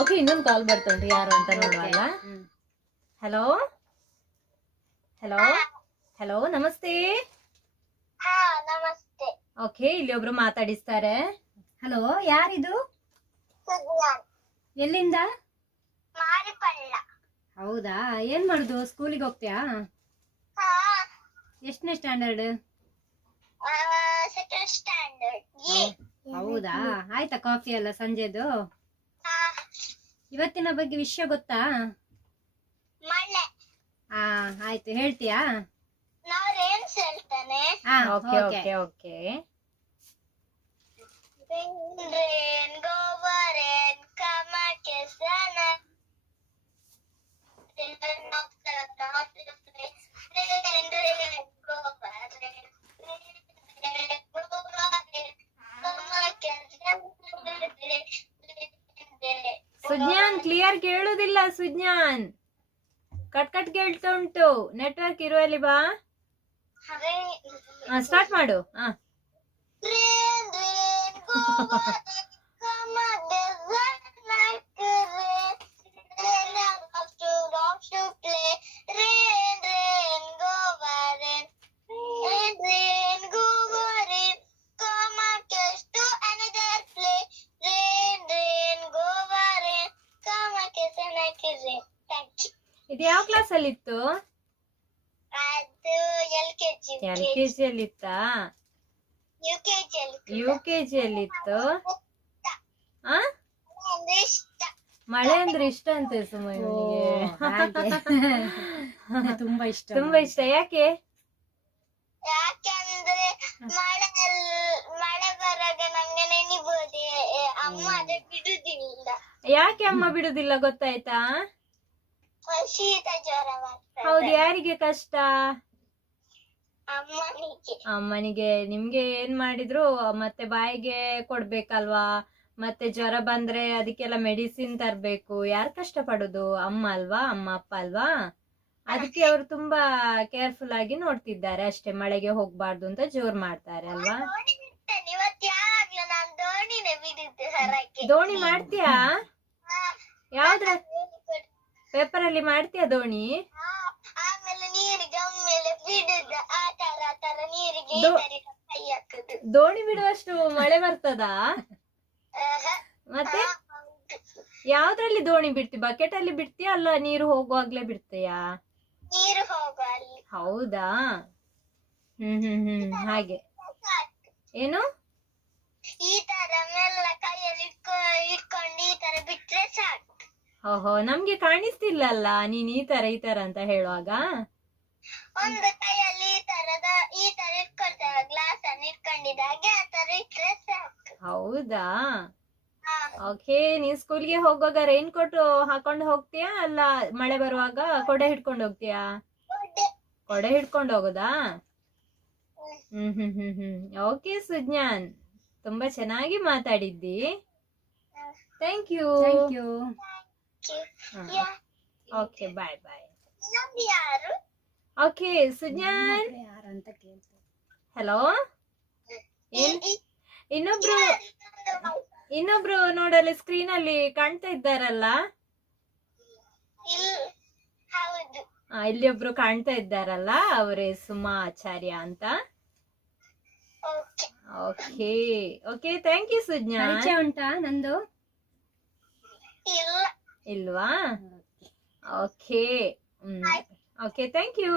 Okay ಇನ್ನೊಂದು ಕಾಲ್ ಬರ್ತೀನಿ ಯಾರು ಅಂತ ನೋಡುವಲ್ಲ? ಹಲೋ ಹಲೋ ಹಲೋ ನಮಸ್ತೆ. ಓಕೆ ಇಲ್ಲಿ ಒಬ್ರು ಮಾತಾಡಿಸ್ತಾರೆ. ಹಲೋ ಯಾರಿದು? ಎಲ್ಲಿಂದ? ಹೌದಾ? ಏನ್ ಮಾಡುದು? ಸ್ಕೂಲಿಗೆ ಹೋಗ್ತೀಯಾ? ಎಷ್ಟನೇ ಸ್ಟ್ಯಾಂಡರ್ಡ್ ಹೌದಾ? ಆಯ್ತಾ ಕಾಫಿ ಅಲ್ಲ ಸಂಜೆದು? ಇವತ್ತಿನ ಬಗ್ಗೆ ವಿಷಯ ಗೊತ್ತಾ? ಮಳೆ. ಹಾ ಆಯ್ತು. ಹೇಳ್ತೀಯಾ? ನಾವು ರೇನ್ಸ್ ಹೇಳ್ತಾನೆ. ಹಾ okay okay. Okay rain Sujnan clear ಕೇಳುದಿಲ್ಲ ಸುಜ್ಞಾನ್. ಕಟ್ ಕಟ್ ಕೇಳ್ತಾ ಉಂಟು. ನೆಟ್ವರ್ಕ್ ಇರುವಲ್ಲಿ ಬಾ. ಸ್ಟಾರ್ಟ್ ಮಾಡು. ಹಾ. ಇದು ಯಾವ ಕ್ಲಾಸ್ ಅಲ್ಲಿ ಇತ್ತು ಅದು L K G K G ಅಲ್ಲಿ ಇತ್ತಾ ಯು ಕೆ ಜಿ ಅಲ್ಲಿ ಯು ಕೆ ಅಲ್ಲಿ ಇತ್ತು ಆ? ಇಷ್ಟ. ಮಳೆ ಅಂದ್ರೆ ಇಷ್ಟ ಅಂತ ಸುಮ ತುಂಬಾ ಇಷ್ಟ. ತುಂಬಾ ಇಷ್ಟ. ಯಾಕೆ? ಯಾಕೆಂದ್ರೆ ಮಳೆ ಮಳೆ ಬರಾಗ ನಂಗೆ ನೆನಿಬೋದು. ಅಮ್ಮ ಅದೇ ಬಿಡುದಿಲ್ಲ. ಯಾಕೆ ಅಮ್ಮ ಬಿಡುದಿಲ್ಲ ಗೊತ್ತಾಯ್ತಾ? ಶೀತ ಜ್ವರ ಹೌದು ಯಾರಿಗೆ ಕಷ್ಟ? ಅಮ್ಮನಿಗೆ. ನಿಮ್ಗೆ ಏನ್ ಮಾಡಿದ್ರು? ಮತ್ತೆ ಬಾಯಿಗೆ ಕೊಡ್ಬೇಕಲ್ವಾ? ಮತ್ತೆ ಜ್ವರ ಬಂದ್ರೆ ಅದಕ್ಕೆಲ್ಲ ಮೆಡಿಸಿನ್ ತರ್ಬೇಕು. ಯಾರು ಕಷ್ಟ ಪಡೋದು? ಅಮ್ಮ ಅಲ್ವಾ? ಅಮ್ಮ ಅಪ್ಪ ಅಲ್ವಾ? ಅದಕ್ಕೆ ಅವರು ತುಂಬಾ ಕೇರ್ಫುಲ್ ಆಗಿ ನೋಡ್ತಿದ್ದಾರೆ ಅಷ್ಟೇ. ಮಳೆಗೆ ಹೋಗ್ಬಾರ್ದು ಅಂತ ಜೋರ್ ಮಾಡ್ತಾರೆ ಅಲ್ವಾ? ದೋಣಿ ಮಾಡ್ತೀಯಾ? ಯಾವ್ದ್ರ ಪೇಪರ್ ಅಲ್ಲಿ ಮಾಡ್ತೀಯ ದೋಣಿ? ದೋಣಿ ಬಿಡುವಷ್ಟು ಮಳೆ ಬರ್ತದಾ? ಮತ್ತೆ? ಯಾವ್ದ್ರಲ್ಲಿ ದೋಣಿ ಬಿಡ್ತಿ? ಬಕೆಟ್ ಅಲ್ಲಿ ಬಿಡ್ತೀಯ ಅಲ್ಲ ನೀರು ಹೋಗುವಾಗ್ಲೇ ಬಿಡ್ತೀಯಾ? ಹೌದಾ? ಹ್ಮ್ ಹ್ಮ್ ಹ್ಮ್ ಹಾಗೆ. ಏನು? ಈ ತರ ಓಹೋ ನಮ್ಗೆ ಕಾಣಿಸ್ತಿಲ್ಲಲ್ಲ ನೀನ್ ಈ ತರ ಈ ತರ ಅಂತ ಹೇಳುವಾಗ? ಒಂದು ಕೈಯಲ್ಲಿ ಈ ತರದ ಈ ತರ ಇಟ್ಕೊಳ್ತೇವೆ. ಗ್ಲಾಸ್ ಅನ್ನು ಇಟ್ಕೊಂಡಿದ್ದಾಗೆ ಆ ತರ ಇಟ್ರೆ ಸಾಕು. ಹೌದಾ? ಹಾ, ಓಕೆ ನೀನ್ ಸ್ಕೂಲ್ಗೆ ಹೋಗುವಾಗ ರೈನ್ ಕೋಟ್ ಹಾಕೊಂಡು ಹೋಗ್ತೀಯಾ? ಅಲ್ಲ ಮಳೆ ಬರುವಾಗ ಕೊಡೆ ಹಿಡ್ಕೊಂಡು ಹೋಗ್ತೀಯಾ. ಕೊಡೆ. ಹಿಡ್ಕೊಂಡು ಹೋಗೋದಾ? ಹ್ಮ್. ಹ್ಮ್ ಹ್ಮ್ ಹ್ಮ್ ಓಕೆ ಸುಜ್ಞಾನ್. ತುಂಬಾ ಚೆನ್ನಾಗಿ ಮಾತಾಡಿದ್ದಿ. Thank you thank yeah- okay bye bye okay Sujan hello ಏನ್? ಇನ್ನೊಬ್ರು ಇನ್ನೊಬ್ರು ನೋಡಲ್ಲಿ ಸ್ಕ್ರೀನ್ ಅಲ್ಲಿ ಕಾಣ್ತಾ ಇದ್ದಾರಲ್ಲ? ಇಲ್ ಹೌದು. ಆ, ಇಲ್ಲಿ ಒಬ್ರು ಕಾಣ್ತಾ ಇದ್ದಾರಲ್ಲ ಅವರೇ ಸುಮಾ ಆಚಾರ್ಯ ಅಂತ? Okay okay okay thank you Sujna ಉಂಟಾ ನಂದು? ಇಲ್ಲ. ಇಲ್ವಾ? Okay okay thank you